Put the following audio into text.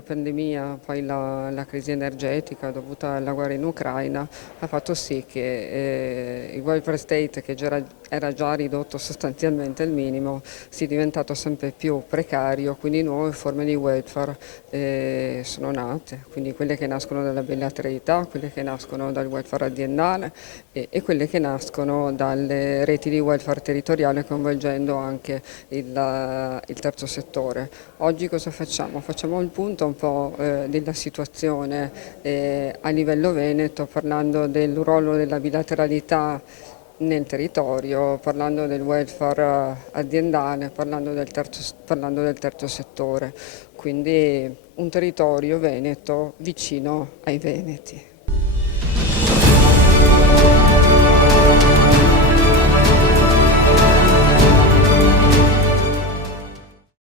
la pandemia, poi la crisi energetica dovuta alla guerra in Ucraina ha fatto sì che il welfare state, che era già ridotto sostanzialmente al minimo, sia diventato sempre più precario, quindi nuove forme di welfare sono nate, quindi quelle che nascono dalla bilateralità, quelle che nascono dal welfare aziendale e quelle che nascono dalle reti di welfare territoriale, coinvolgendo anche il terzo settore. Oggi cosa facciamo? Facciamo il punto un po' della situazione a livello veneto, parlando del ruolo della bilateralità nel territorio, parlando del welfare aziendale, parlando del terzo settore. Quindi un territorio veneto vicino ai veneti.